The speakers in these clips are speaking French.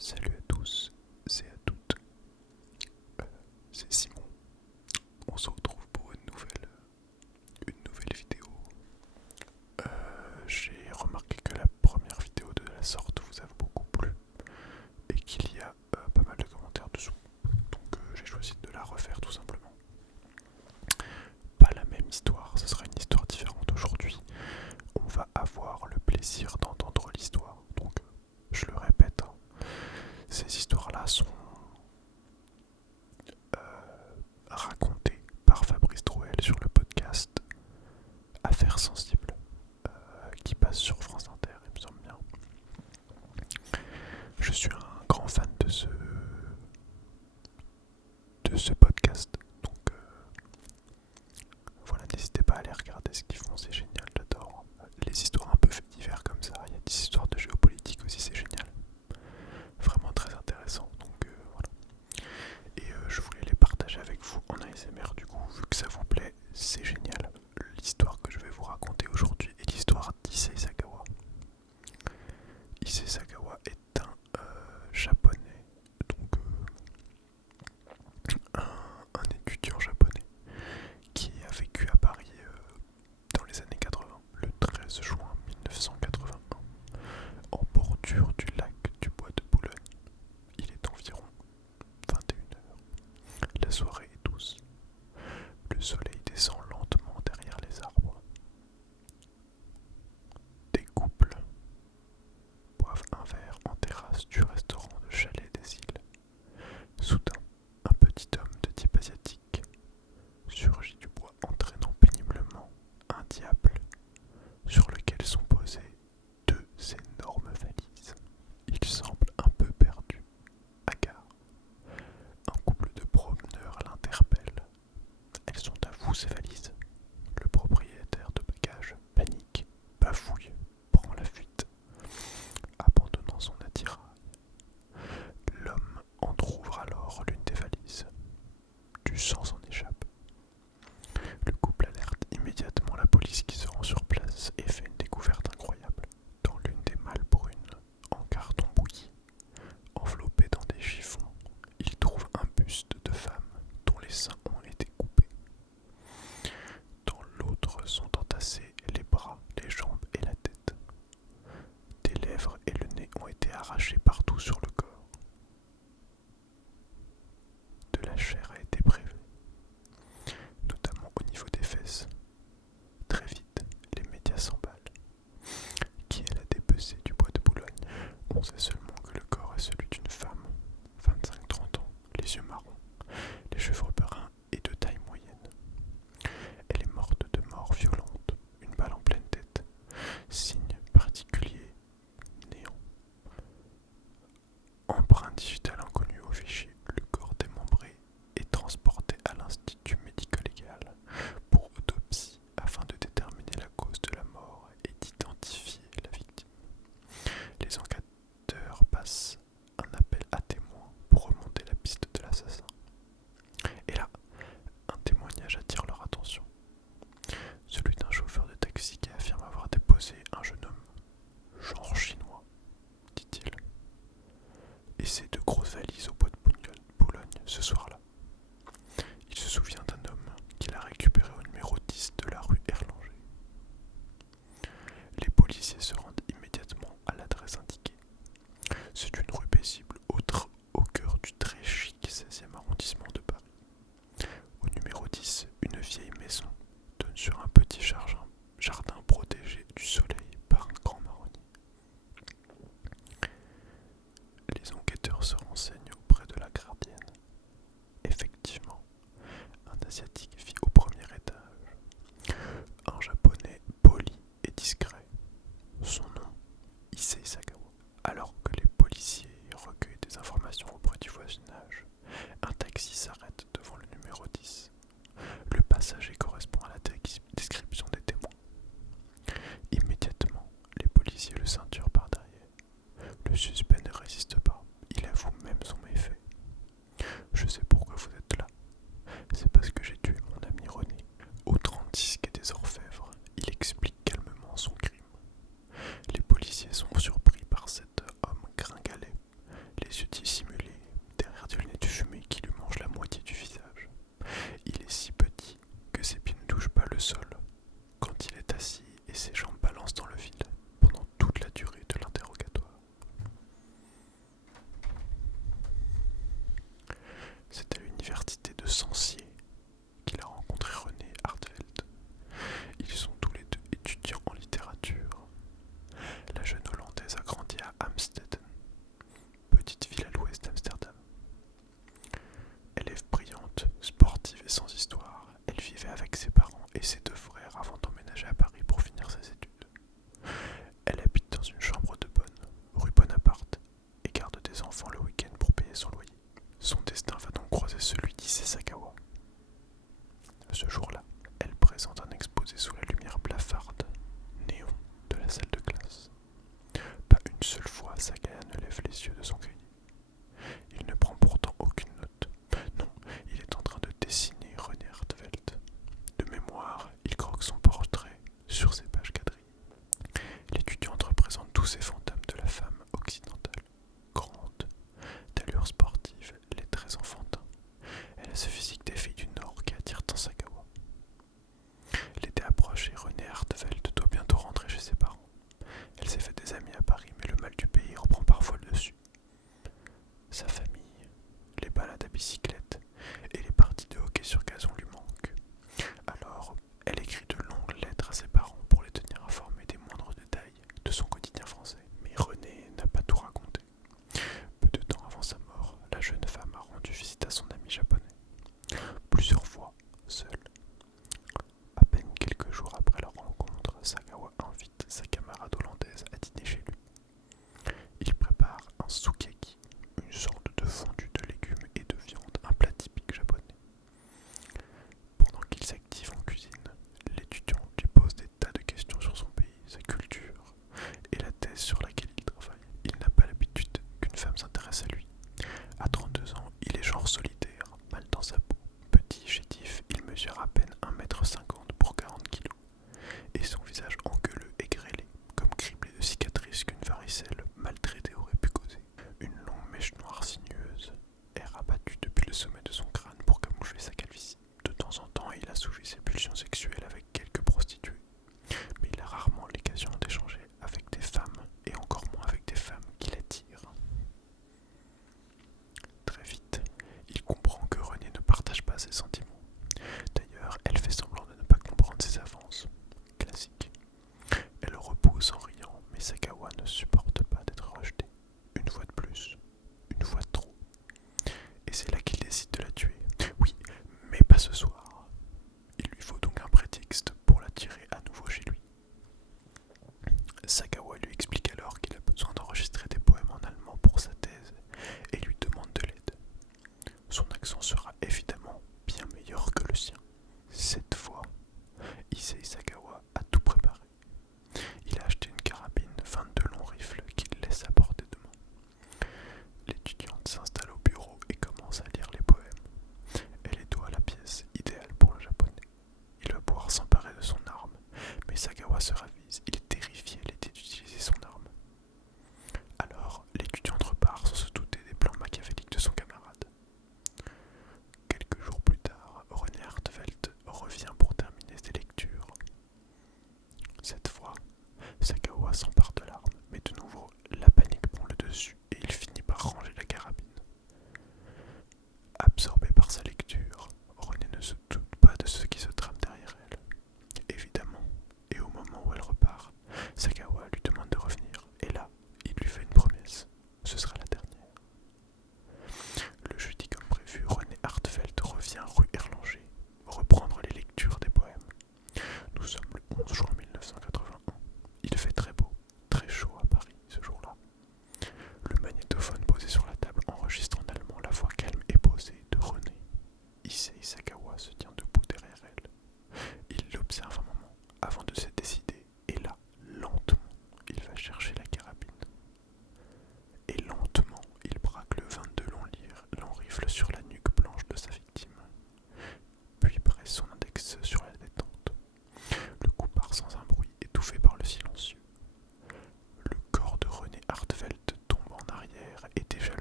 Salut à tous et à toutes, c'est Simon. On se retrouve pour une nouvelle vidéo. J'ai remarqué que la première vidéo de la sorte vous a beaucoup plu et qu'il y a pas mal de commentaires dessous. Donc j'ai choisi de la refaire tout simplement. Pas la même histoire, ce sera une histoire différente aujourd'hui. On va avoir le plaisir d'entendre l'histoire. Donc je le répète, ces histoires-là sont racontées par Fabrice Drouel sur le podcast Affaires sensibles qui passe sur France Inter, il me semble bien. Je suis un grand fan de ce podcast, donc voilà, n'hésitez pas à aller regarder ce qu'ils font, c'est génial, j'adore. Les histoires un peu faits divers comme ça, il y a des histoires de géopolitique aussi, c'est génial. Vraiment très intéressant, donc voilà. Et je voulais les partager avec vous en ASMR du coup, vu que ça vous plaît, c'est génial. L'histoire que je vais vous raconter aujourd'hui est l'histoire d'Issei Sagawa. Issei Sagawa est un japonais, donc un étudiant japonais qui a vécu à Paris dans les années 80, le 13 juin 1981, en bordure du lac du Bois de Boulogne. Il est environ 21h. La soirée est douce. Le soleil descend lentement derrière les arbres. Des couples boivent un verre en terrasse du restaurant de Chalet des Îles. Soudain, un petit homme de type asiatique surgit du bois entraînant péniblement un diable sur lequel sont posées deux énormes valises. Il semble un peu perdu, hagard. Un couple de promeneurs l'interpelle. Elles sont à vous ces valises? Le propriétaire de bagages panique, bafouille, prend la fuite, abandonnant son attirail. L'homme entr'ouvre alors l'une des valises. Du sang s'en échappe. Le couple alerte immédiatement la police qui se rend sur place et fait une découverte incroyable. Dans l'une des malles brunes, en carton bouilli, enveloppé dans des chiffons, il trouve un buste de femme dont les seins ont été coupés. Dans l'autre sont entassés les bras, les jambes et la tête. Des lèvres et le nez ont été arrachés partout sur le corps. De la chair a été prélevée, notamment au niveau des fesses. Très vite, les médias s'emballent. Qui est la dépecée du Bois de Boulogne? On sait seulement que le corps est celui d'une femme, 25-30 ans, les yeux marrons, les cheveux bruns et de taille moyenne. Elle est morte de mort violente, une balle en pleine tête. Signe particulier, néant.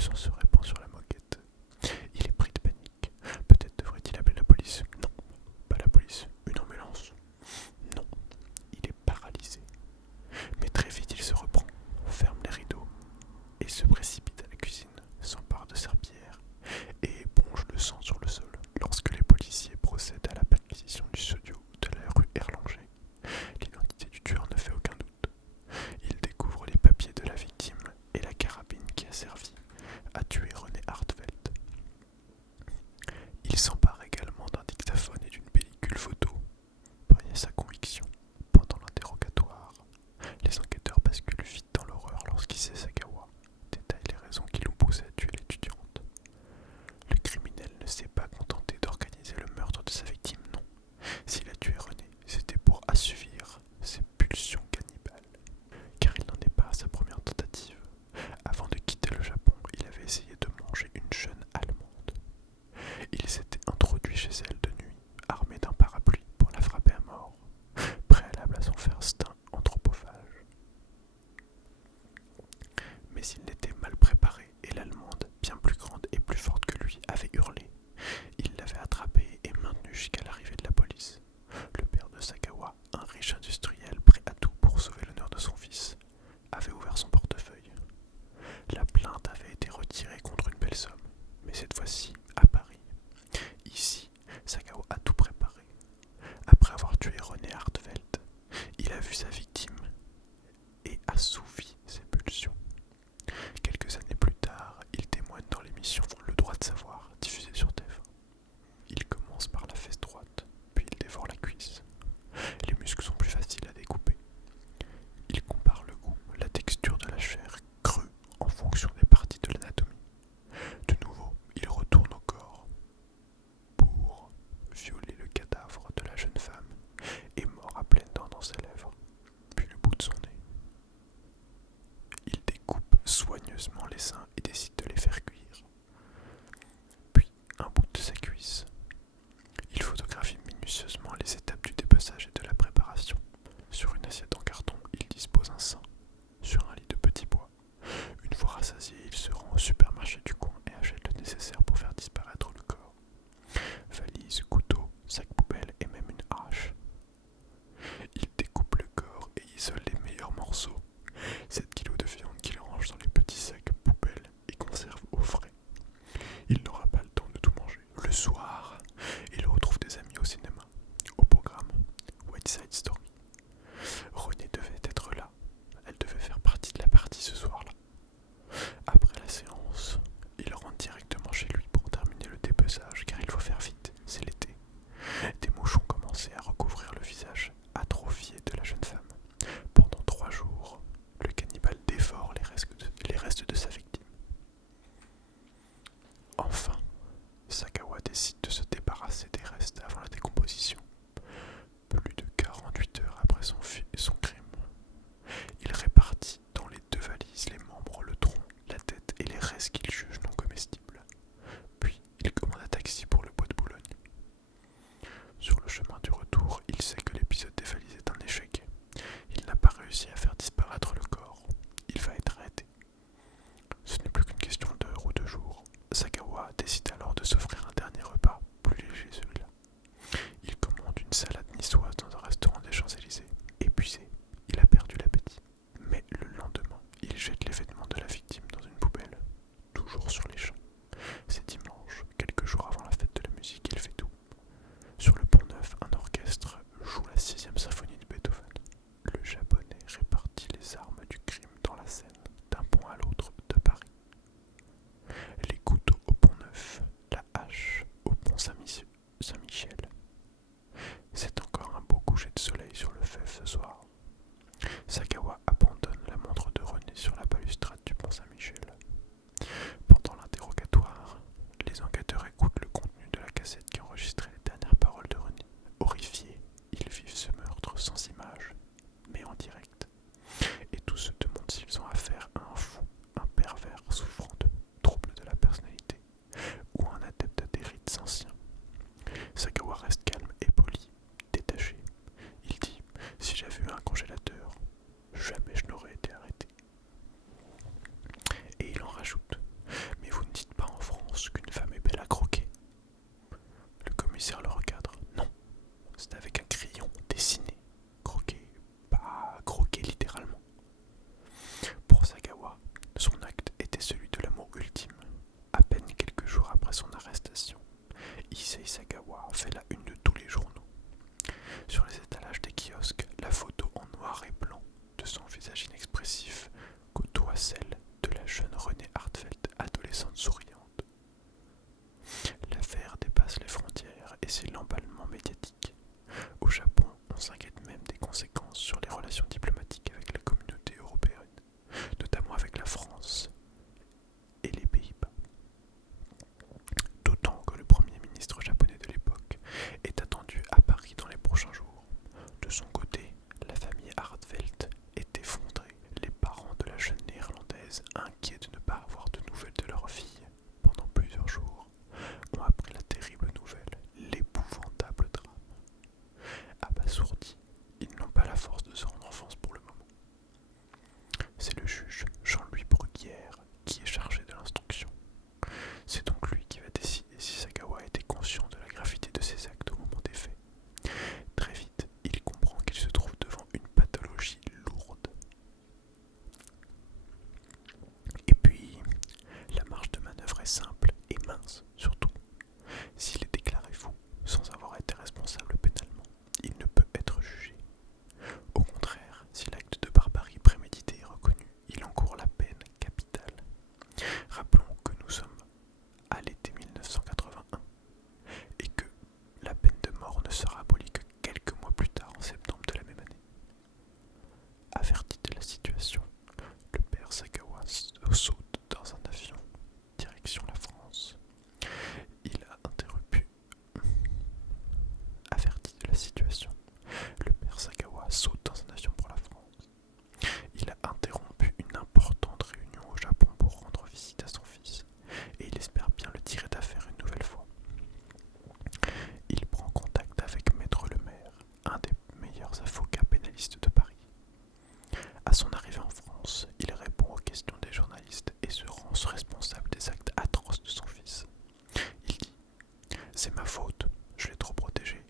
sang se répand sur la moquette. Il est pris de panique. Peut-être devrait-il appeler la police. Non, pas la police. Une ambulance. Non, il est paralysé. Mais très vite il se reprend, ferme les rideaux et se précipite à la cuisine, s'empare de serpillère et éponge le sang sur le sol. Lorsque les policiers procèdent à la perquisition du studio de la rue Erlanger, l'identité du tueur ne fait aucun doute. Ils découvrent les papiers de la victime et la carabine qui a servi à tuer René Hartwelt. Ils s'emparent également d'un dictaphone et d'une pellicule photo. Pris à sa conviction, pendant l'interrogatoire, les enquêteurs basculent vite dans l'horreur lorsqu'Issei Sagawa détaille les raisons qui l'ont poussé à tuer l'étudiante. Le criminel ne s'est pas contenté d'organiser le meurtre de sa victime, non. S'il a tué René, c'était pour assouvir ses pulsions cannibales. Car il n'en est pas à sa première tentative. Avant de quitter le Japon, il avait essayé de manger une jeune Allemande. Il s'était introduit chez elle de nuit, armé d'un parapluie pour la frapper à mort, préalable à son festin anthropophage. Mais il n'était mal préparé et l'Allemande, bien plus grande et plus forte que lui, avait hurlé. Il l'avait attrapé et maintenu jusqu'à l'arrivée de la police. Le père de Sagawa, un riche industriel prêt à tout pour sauver l'honneur de son fils, avait ouvert son portefeuille. La plainte avait été retirée contre une belle somme, mais cette fois-ci à Paris. Ici, Sagawa a tout préparé. Après avoir tué René Hartwelt, il a vu sa victime et assouvi ses pulsions. Quelques années plus tard, il témoigne dans l'émission Le droit de savoir, diffusée sur TF1. Il commence par la fesse droite, puis il dévore la cuisse. Les muscles sont plus faciles à découper. Il compare le goût, la texture de la chair crue en fonction des parties de l'anatomie. De nouveau, il retourne au corps pour violer le cadavre de la jeune femme et mort à pleines dents dans ses lèvres, puis le bout de son nez. Il découpe soigneusement les seins et décide de les faire cuire. Puis un bout de sa cuisse. Il photographie minutieusement les étapes du dépeçage et de la préparation. Sur une assiette en carton, il dispose un sein, sur un lit de petits bois. Une fois rassasié, il se rend au supermarché du coin et achète le nécessaire pour faire disparaître le corps. Valise, couteau, sac poubelle et même une hache. Il découpe le corps et isole les meilleurs morceaux. 7 kilos de viande qu'il range dans les petits sacs poubelles et conserve au frais. Il n'aura pas le temps de tout manger. Le soir, il retrouve des amis au cinéma. Au programme, West Side Story. René devait être là. Elle devait faire partie de la partie ce soir-là. Après la séance, il rentre directement chez lui pour terminer le dépeçage car il faut faire vite, c'est l'été. Des mouchons commençaient à recouvrir le visage atrophié de la jeune femme. Pendant 3 jours, le cannibale dévore les restes de sa victime. Enfin, Sagawa décide de se débarrasser des restes avant la décomposition. Plus de 48 heures après son crime, il répartit dans les 2 valises les membres, le tronc, la tête et les restes qu'il juge non comestibles. Puis, il commande un taxi pour le bois de Boulogne. Sur le chemin du retour, il sait que l'épisode des valises est un échec. Il n'a pas réussi à faire disparaître le corps. Il va être arrêté. Ce n'est plus qu'une question d'heures ou de jours. Sagawa décide alors de s'offrir un dernier repas, plus léger celui-là. Il commande une salade niçoise dans un restaurant des Champs-Élysées. Épuisé, il a perdu l'appétit. Mais le lendemain, il jette les vêtements de la victime dans une poubelle, toujours sur les champs. C'est dimanche, quelques jours avant la fête de la musique, il fait tout. Sur le Pont Neuf, un orchestre joue la 6e symphonie de Beethoven. Le japonais répartit les armes du crime dans la Seine, d'un pont à l'autre de Paris. Les couteaux au Pont Neuf, la hache au Pont Saint-Michel. C'est encore un beau coucher de soleil sur le fleuve ce soir. Sagawa abandonne la montre de René sur la balustrade du Pont Saint-Michel. Pendant adolescente souriante. L'affaire dépasse les frontières et c'est l'emballement médiatique. Au Japon, on s'inquiète même des conséquences sur les relations diplomatiques avec la communauté européenne, notamment avec la France et les Pays-Bas. D'autant que le premier ministre japonais de l'époque est attendu à Paris dans les prochains jours. De son côté, la famille Hartfeldt est effondrée. Les parents de la jeune néerlandaise, inquiets de ne pas avoir de nouvelles de leur fille pendant plusieurs jours, ont appris la terrible nouvelle, l'épouvantable drame. Abasourdis, ils n'ont pas la force de se rendre en France pour le moment. C'est le juge Jean-Louis Bruguière qui est chargé de l'instruction. C'est donc lui qui va décider si Sagawa était conscient de la gravité de ses actes au moment des faits. Très vite, il comprend qu'il se trouve devant une pathologie lourde. Et puis, la marge de manœuvre est simple et mince, surtout. S'il est déclaré fou, sans avoir été responsable pénalement, il ne peut être jugé. Au contraire, si l'acte de barbarie prémédité est reconnu, il encourt la peine capitale. Rappelons que nous sommes à l'été 1981 et que la peine de mort ne sera abolie que quelques mois plus tard, en septembre de la même année. Averti de la situation, le père Sagawa saute dans un avion, direction la France. Il a interrompu. Averti de la situation, le père Sagawa saute dans un avion pour la France. Il a interrompu une importante réunion au Japon pour rendre visite à son fils, et il espère bien le tirer d'affaire une nouvelle fois. Il prend contact avec Maître Lemaire, un des meilleurs avocats pénalistes de Paris. À son arrivée en France, il répond aux questions des journalistes et se rend responsable des actes atroces de son fils. Il dit « C'est ma faute, je l'ai trop protégé.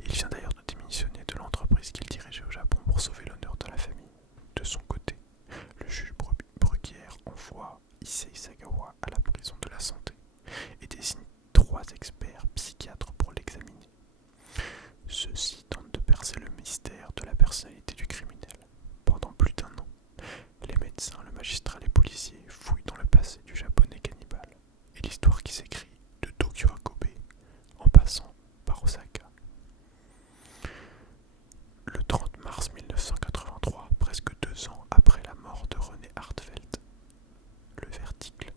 Il vient d'ailleurs de démissionner de l'entreprise qu'il dirigeait au Japon pour sauver l'honneur de la famille. » De son côté, le juge Bruguière envoie Issei Sagawa à la prison de la Santé et désigne 3 experts psychiatres pour l'examiner. Ceux-ci tentent de percer le mystère de la personnalité du criminel. Pendant plus d'1 an, les médecins, le magistrat, les policiers fouillent dans le passé du japonais cannibale et l'histoire qui s'écrit de Tokyo à Kobe en passant par Osaka. Le 30 mars 1983, presque 2 ans après la mort de René Hartfeldt, le verdict,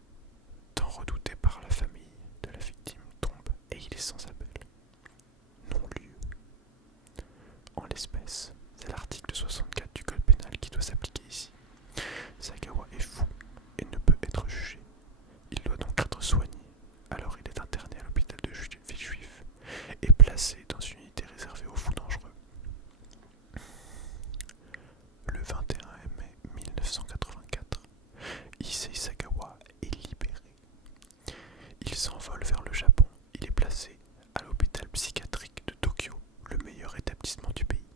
tant redouté par la famille de la victime, tombe et il est sans appel. Non-lieu. En l'espèce, c'est l'article 64 du code pénal qui doit s'appliquer ici. Sagawa est fou et ne peut être jugé. Il doit donc être soigné. Alors il est interné à l'hôpital de Villejuif et placé dans une unité réservée aux fous dangereux. Le 21 mai 1984, Issei Sagawa est libéré. Il s'envole vers le Japon. Il est placé à l'hôpital psychiatrique de Tokyo, le meilleur établissement du pays.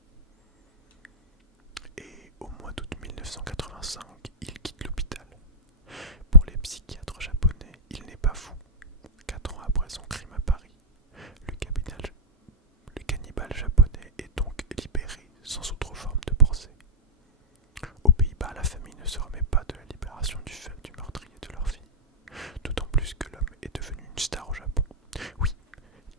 Et au mois d'août 1985, il quitte l'hôpital. Pour les psychiatres japonais, il n'est pas fou. 4 ans après son crime à Paris, le cannibale japonais est donc libéré sans autre forme de procès. Aux Pays-Bas, la famille ne se remet pas de la libération du meurtrier de leur fille, d'autant plus que l'homme est devenu une star au Japon. Oui,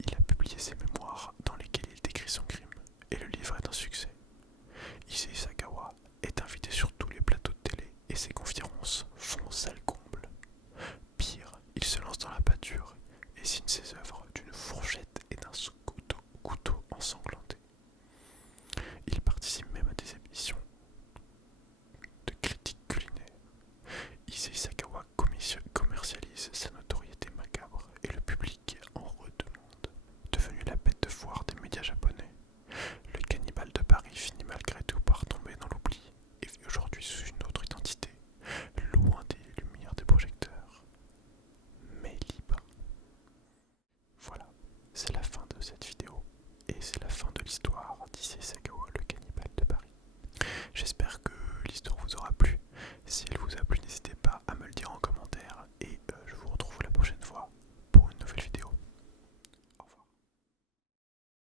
il a publié ses mémoires dans lesquels il décrit son crime, et le livre est un succès. Issei Sagawa est invité sur tous les plateaux de télé et ses conférences font salle comble. Pire, il se lance